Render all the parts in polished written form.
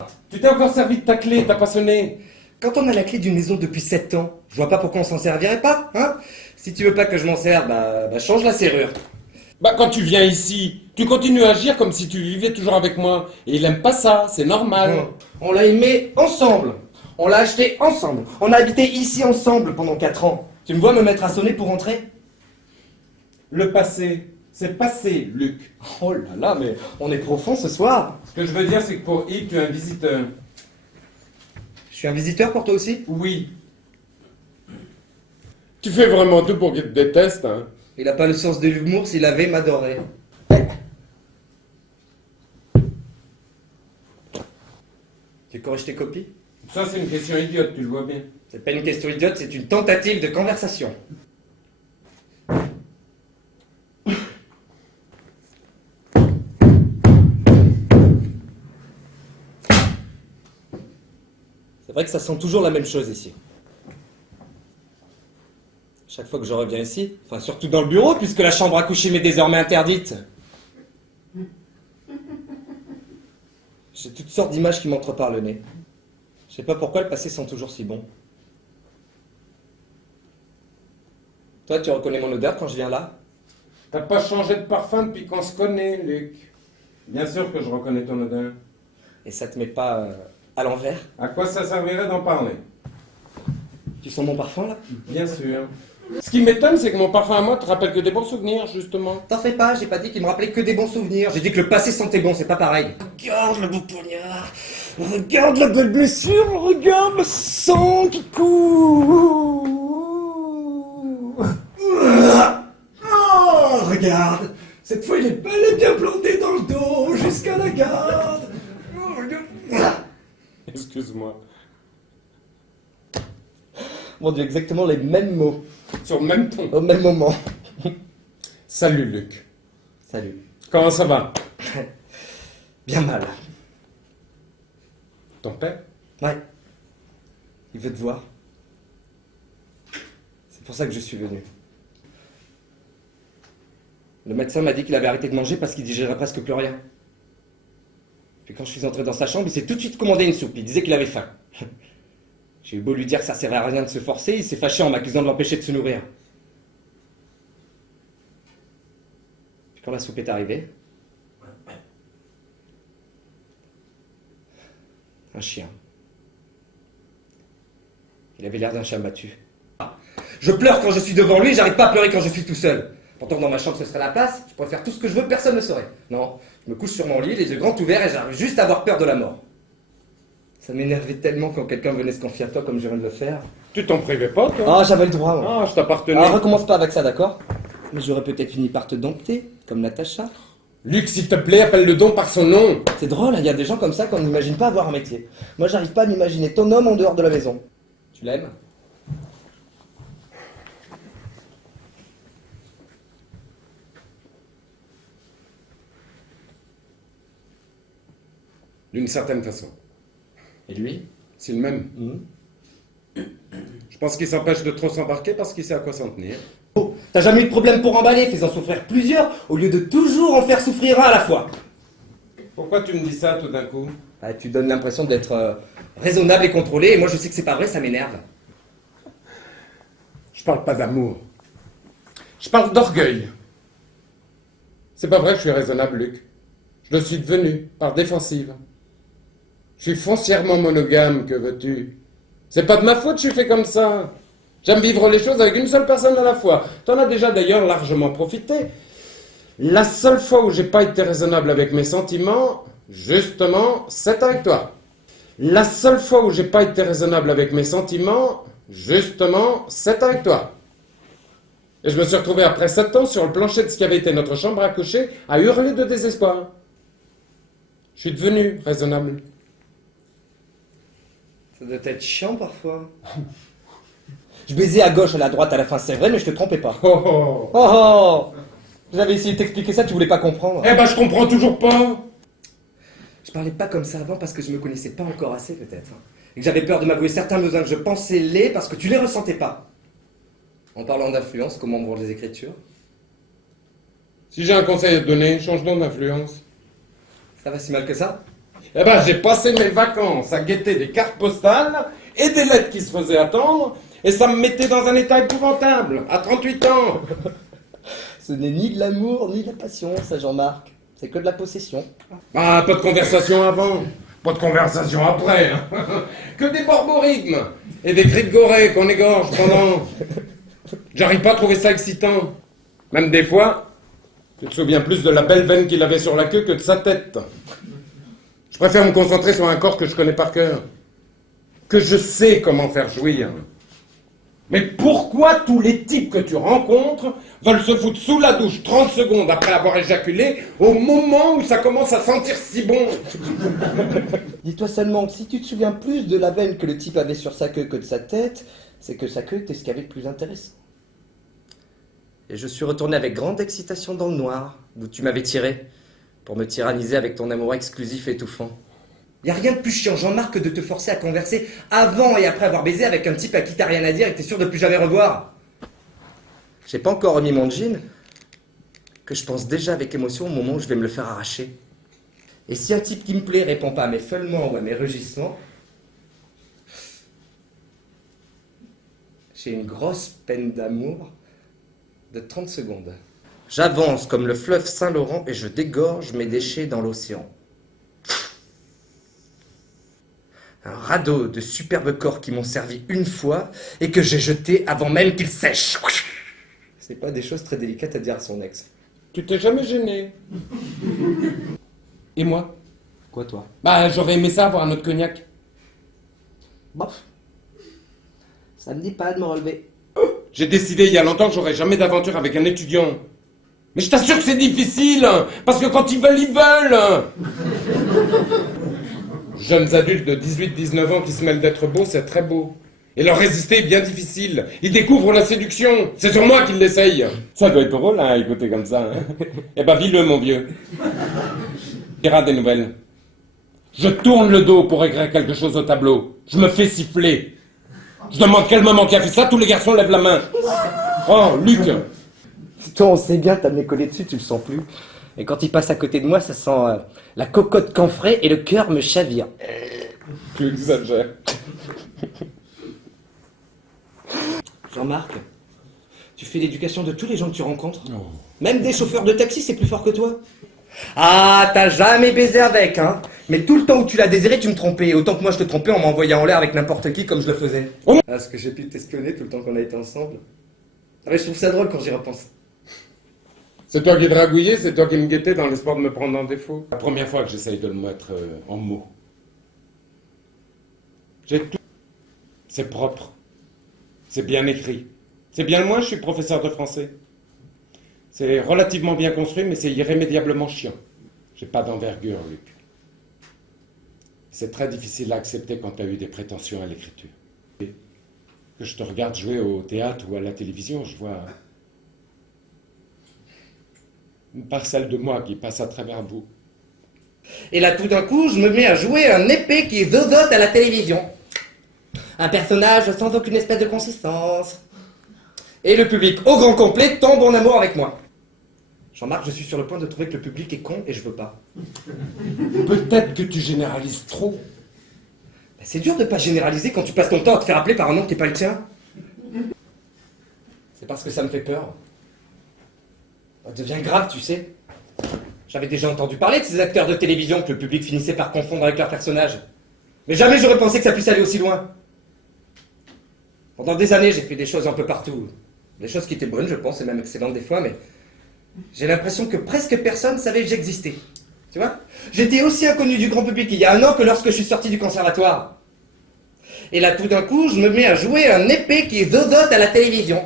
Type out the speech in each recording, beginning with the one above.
Tu t'es encore servi de ta clé, t'as pas sonné. Quand on a la clé d'une maison depuis 7 ans, je vois pas pourquoi on s'en servirait pas, hein. Si tu veux pas que je m'en serve, change la serrure. Bah quand tu viens ici, tu continues à agir comme si tu vivais toujours avec moi. Et il aime pas ça, c'est normal. On l'a aimé ensemble. On l'a acheté ensemble. On a habité ici ensemble pendant 4 ans. Tu me vois me mettre à sonner pour rentrer? Le passé, c'est passé, Luc. Oh là là, mais on est profond ce soir. Ce que je veux dire, c'est que pour Yves, tu es un visiteur. Je suis un visiteur pour toi aussi? Oui. Tu fais vraiment tout pour qu'il te déteste, hein. Il a pas le sens de l'humour, s'il avait, m'adorait. Tu corriges tes copies? Ça, c'est une question idiote, tu le vois bien. C'est pas une question idiote, c'est une tentative de conversation. C'est vrai que ça sent toujours la même chose ici. Chaque fois que je reviens ici, enfin surtout dans le bureau, puisque la chambre à coucher m'est désormais interdite. J'ai toutes sortes d'images qui m'entrent par le nez. Je sais pas pourquoi le passé sent toujours si bon. Toi, tu reconnais mon odeur quand je viens là? T'as pas changé de parfum depuis qu'on se connaît, Luc. Bien sûr que je reconnais ton odeur. Et ça te met pas à l'envers? À quoi ça servirait d'en parler? Tu sens mon parfum là? Bien sûr. Ce qui m'étonne, c'est que mon parfum à moi te rappelle que des bons souvenirs, justement. T'en fais pas, j'ai pas dit qu'il me rappelait que des bons souvenirs. J'ai dit que le passé sentait bon, c'est pas pareil. Regarde le beau poignard, regarde la belle blessure, regarde le sang qui coule. Oh, regarde, cette fois il est bel et bien planté dans le dos jusqu'à la garde. Oh, regarde. Excuse-moi. On dit exactement les mêmes mots, Sur le même ton. au même moment. Salut, Luc. Salut. Comment ça va? Bien mal. Ton père? Ouais. Il veut te voir. C'est pour ça que je suis venu. Le médecin m'a dit qu'il avait arrêté de manger parce qu'il digérait presque plus rien. Puis quand je suis entré dans sa chambre, il s'est tout de suite commandé une soupe. Il disait qu'il avait faim. J'ai eu beau lui dire que ça servait à rien de se forcer, il s'est fâché en m'accusant de l'empêcher de se nourrir. Puis quand la soupe est arrivée, un chien. Il avait l'air d'un chien battu. Je pleure quand je suis devant lui, j'arrive pas à pleurer quand je suis tout seul. Pourtant dans ma chambre ce serait la place, je pourrais faire tout ce que je veux, personne ne saurait. Non, je me couche sur mon lit, les yeux grands ouverts et j'arrive juste à avoir peur de la mort. Ça m'énervait tellement quand quelqu'un venait se confier à toi comme je viens de le faire. Tu t'en privais pas, toi? Ah, j'avais le droit, moi. Ah, je t'appartenais. Alors recommence pas avec ça, d'accord? Mais j'aurais peut-être fini par te dompter, comme Natacha. Luc, s'il te plaît, appelle le don par son nom. C'est drôle, il y a des gens comme ça qu'on n'imagine pas avoir un métier. Moi, j'arrive pas à m'imaginer ton homme en dehors de la maison. Tu l'aimes? D'une certaine façon. Et lui? C'est le même. Je pense qu'il s'empêche de trop s'embarquer parce qu'il sait à quoi s'en tenir. Oh, t'as jamais eu de problème pour emballer, fais-en souffrir plusieurs, au lieu de toujours en faire souffrir un à la fois. Pourquoi tu me dis ça tout d'un coup? Ah, tu donnes l'impression d'être raisonnable et contrôlé, et moi je sais que c'est pas vrai, ça m'énerve. Je parle pas d'amour. Je parle d'orgueil. C'est pas vrai que je suis raisonnable, Luc. Je le suis devenu, par défensive. Je suis foncièrement monogame, que veux-tu? C'est pas de ma faute, je suis fait comme ça. J'aime vivre les choses avec une seule personne à la fois. T'en as déjà d'ailleurs largement profité. La seule fois où j'ai pas été raisonnable avec mes sentiments, justement, c'est avec toi. La seule fois où j'ai pas été raisonnable avec mes sentiments, justement, c'est avec toi. Et je me suis retrouvé après 7 ans sur le plancher de ce qui avait été notre chambre à coucher, à hurler de désespoir. Je suis devenu raisonnable. Ça doit être chiant parfois. Je baisais à gauche et à droite à la fin, c'est vrai, mais je te trompais pas. Oh, oh. Oh oh! J'avais essayé de t'expliquer ça, tu voulais pas comprendre. Eh ben, je comprends toujours pas. Je parlais pas comme ça avant parce que je me connaissais pas encore assez peut-être. Et que j'avais peur de m'avouer certains besoins que je pensais laids parce que tu les ressentais pas. En parlant d'influence, comment vont les écritures? Si j'ai un conseil à te donner, change donc d'influence. Ça va si mal que ça? Eh ben, j'ai passé mes vacances à guetter des cartes postales et des lettres qui se faisaient attendre, et ça me mettait dans un état épouvantable, à 38 ans. Ce n'est ni de l'amour, ni de la passion, ça, Jean-Marc. C'est que de la possession. Ah, pas de conversation avant, pas de conversation après. Hein. Que des borborigmes et des cris de gorée qu'on égorge pendant. J'arrive pas à trouver ça excitant. Même des fois, tu te souviens plus de la belle veine qu'il avait sur la queue que de sa tête. Je préfère me concentrer sur un corps que je connais par cœur, que je sais comment faire jouir. Mais pourquoi tous les types que tu rencontres veulent se foutre sous la douche 30 secondes après avoir éjaculé au moment où ça commence à sentir si bon? Dis-toi seulement que si tu te souviens plus de la veine que le type avait sur sa queue que de sa tête, c'est que sa queue était ce qu'il y avait de plus intéressant. Et je suis retourné avec grande excitation dans le noir, d'où tu m'avais tiré, pour me tyranniser avec ton amour exclusif et étouffant. Y a rien de plus chiant, Jean-Marc, que de te forcer à converser avant et après avoir baisé avec un type à qui t'as rien à dire et que t'es sûr de plus jamais revoir. J'ai pas encore remis mon jean, que je pense déjà avec émotion au moment où je vais me le faire arracher. Et si un type qui me plaît répond pas à mes feulements ou à mes rugissements, j'ai une grosse peine d'amour de 30 secondes. J'avance comme le fleuve Saint-Laurent et je dégorge mes déchets dans l'océan. Un radeau de superbes corps qui m'ont servi une fois et que j'ai jeté avant même qu'ils sèchent. C'est pas des choses très délicates à dire à son ex. Tu t'es jamais gêné. Et moi? Quoi, toi? Bah, j'aurais aimé ça avoir un autre cognac. Bof. Ça me dit pas de me relever. J'ai décidé il y a longtemps que j'aurais jamais d'aventure avec un étudiant. Mais je t'assure que c'est difficile, parce que quand ils veulent, ils veulent. Jeunes adultes de 18-19 ans qui se mêlent d'être beaux, c'est très beau. Et leur résister est bien difficile. Ils découvrent la séduction. C'est sur moi qu'ils l'essayent. Ça doit être drôle, hein, à écouter comme ça. Hein. Eh ben, vis-le, mon vieux. Tu iras des nouvelles. Je tourne le dos pour écrire quelque chose au tableau. Je me fais siffler. Je demande quel moment qui a fait ça, tous les garçons lèvent la main. Oh, Luc. Toi, on sait bien, t'as me collé dessus, tu le sens plus. Et quand il passe à côté de moi, ça sent la cocotte camphrée et le cœur me chavire. Tu exagères. Jean-Marc, tu fais l'éducation de tous les gens que tu rencontres. Oh. Même des chauffeurs de taxi, c'est plus fort que toi. Ah, t'as jamais baisé avec, hein. Mais tout le temps où tu l'as désiré, tu me trompais. Autant que moi je te trompais en m'envoyant en l'air avec n'importe qui comme je le faisais. Oh. Ah, est-ce que j'ai pu t'espionner tout le temps qu'on a été ensemble? Ah, mais je trouve ça drôle quand j'y repense. C'est toi qui dragouillais, c'est toi qui me guettais dans l'espoir de me prendre en défaut. La première fois que j'essaye de le mettre en mots. J'ai tout. C'est propre. C'est bien écrit. C'est bien le moins, je suis professeur de français. C'est relativement bien construit, mais c'est irrémédiablement chiant. J'ai pas d'envergure, Luc. C'est très difficile à accepter quand tu as eu des prétentions à l'écriture. Que je te regarde jouer au théâtre ou à la télévision, je vois une parcelle de moi qui passe à travers vous. Et là, tout d'un coup, je me mets à jouer un épée qui zozote à la télévision. Un personnage sans aucune espèce de consistance. Et le public, au grand complet, tombe en amour avec moi. Jean-Marc, je suis sur le point de trouver que le public est con et je veux pas. Peut-être que tu généralises trop. Ben, c'est dur de pas généraliser quand tu passes ton temps à te faire appeler par un nom qui n'est pas le tien. C'est parce que ça me fait peur. Ça devient grave, tu sais. J'avais déjà entendu parler de ces acteurs de télévision que le public finissait par confondre avec leurs personnages. Mais jamais j'aurais pensé que ça puisse aller aussi loin. Pendant des années, j'ai fait des choses un peu partout. Des choses qui étaient bonnes, je pense, et même excellentes des fois, mais j'ai l'impression que presque personne savait que j'existais. Tu vois? J'étais aussi inconnu du grand public il y a un an que lorsque je suis sorti du conservatoire. Et là, tout d'un coup, je me mets à jouer un épée qui zozote à la télévision.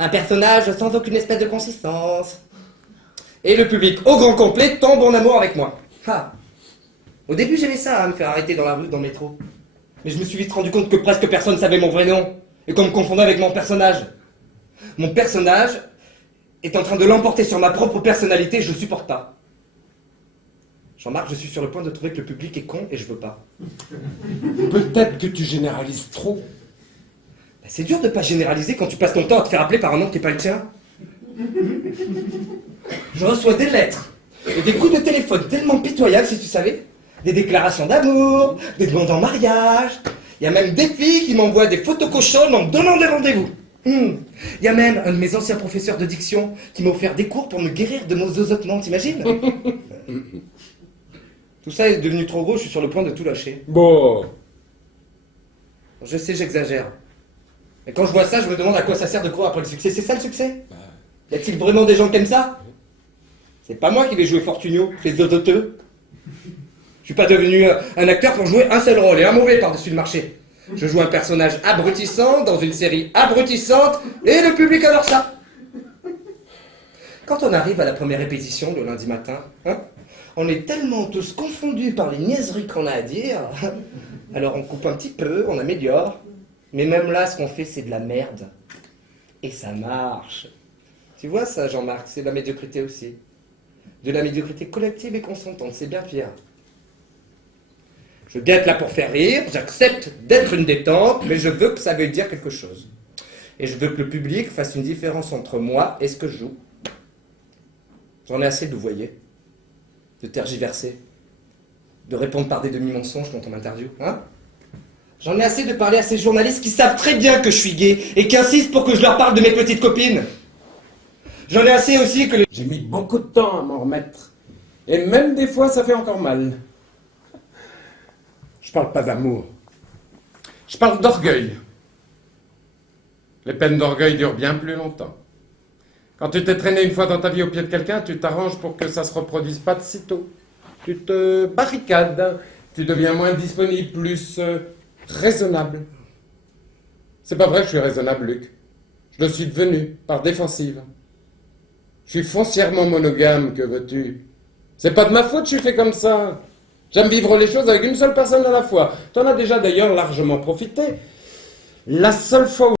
Un personnage sans aucune espèce de consistance. Et le public, au grand complet, tombe en amour avec moi. Ah. Au début, j'aimais ça, me faire arrêter dans la rue, dans le métro. Mais je me suis vite rendu compte que presque personne savait mon vrai nom. Et qu'on me confondait avec mon personnage. Mon personnage est en train de l'emporter sur ma propre personnalité, je le supporte pas. Jean-Marc, je suis sur le point de trouver que le public est con et je veux pas. Peut-être que tu généralises trop. Ben, c'est dur de pas généraliser quand tu passes ton temps à te faire appeler par un nom qui est pas le tien. Je reçois des lettres et des coups de téléphone tellement pitoyables, si tu savais. des déclarations d'amour, des demandes en mariage. Il y a même des filles qui m'envoient des photos cochonnes en me donnant des rendez-vous. Il y a même un de mes anciens professeurs de diction qui m'a offert des cours pour me guérir de mon zozotement, t'imagines? Tout ça est devenu trop gros, je suis sur le point de tout lâcher. Bon. Je sais, j'exagère. Mais quand je vois ça, je me demande à quoi ça sert de courir après le succès. C'est ça le succès? Y a-t-il vraiment des gens qui aiment ça? C'est pas moi qui vais jouer Fortunio, c'est Zozoteux. Je suis pas devenu un acteur pour jouer un seul rôle et un mauvais par-dessus le marché. Je joue un personnage abrutissant dans une série abrutissante et le public adore ça. Quand on arrive à la première répétition le lundi matin, on est tellement tous confondus par les niaiseries qu'on a à dire. Alors on coupe un petit peu, on améliore. Mais même là, ce qu'on fait, c'est de la merde. Et ça marche. Tu vois ça, Jean-Marc, c'est de la médiocrité aussi. De la médiocrité collective et consentante, c'est bien pire. Je veux bien être là pour faire rire, j'accepte d'être une détente, mais je veux que ça veuille dire quelque chose. Et je veux que le public fasse une différence entre moi et ce que je joue. J'en ai assez de vous voyez, de tergiverser, de répondre par des demi-mensonges quand on m'interviewe, hein? J'en ai assez de parler à ces journalistes qui savent très bien que je suis gay et qui insistent pour que je leur parle de mes petites copines. J'en ai assez aussi que les... J'ai mis beaucoup de temps à m'en remettre. Et même des fois, ça fait encore mal. Je parle pas d'amour. Je parle d'orgueil. Les peines d'orgueil durent bien plus longtemps. Quand tu t'es traîné une fois dans ta vie au pied de quelqu'un, tu t'arranges pour que ça se reproduise pas de sitôt. Tu te barricades, tu deviens moins disponible, plus raisonnable. C'est pas vrai que je suis raisonnable, Luc. Je le suis devenu, par défensive. Je suis foncièrement monogame, que veux-tu? C'est pas de ma faute, je suis fait comme ça. J'aime vivre les choses avec une seule personne à la fois. T'en as déjà d'ailleurs largement profité. La seule fois où